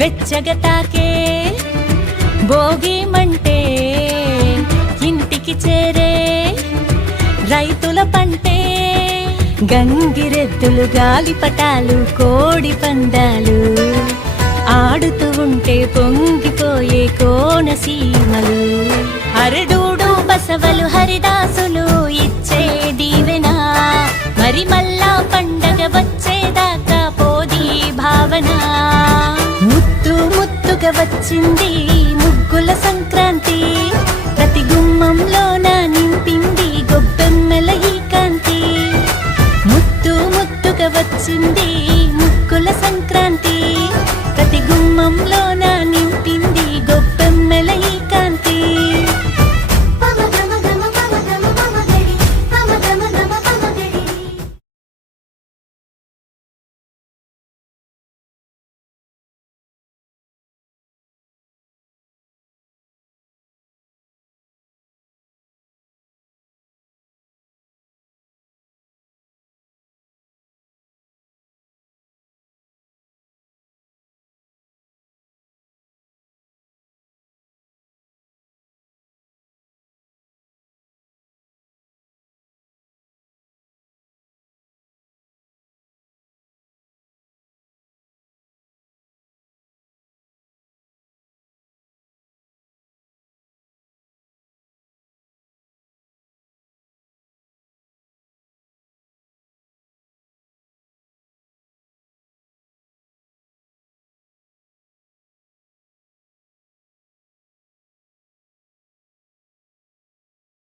వెచ్చగా తాకే భోగి మంటే ఇంటికి చేరే రైతుల పంటే గంగిరెద్దులు గాలిపటాలు కోడి పందాలు ఆడుతూ ఉంటే పొంగిపోయే కోనసీమలు అరడూడు బసవలు హరిదాసులు ఇచ్చే దీవెనా మరి మళ్ళా పండగ వచ్చేదాకా పోది భావన ముత్తు ముత్తుగా వచ్చింది ముగ్గుల సంక్రాంతి ప్రతి గుమ్మంలోన నింపింది గొబ్బెమ్మల ఈ కాంతి ముత్తు ముత్తుగా వచ్చింది ముగ్గుల సంక్రాంతి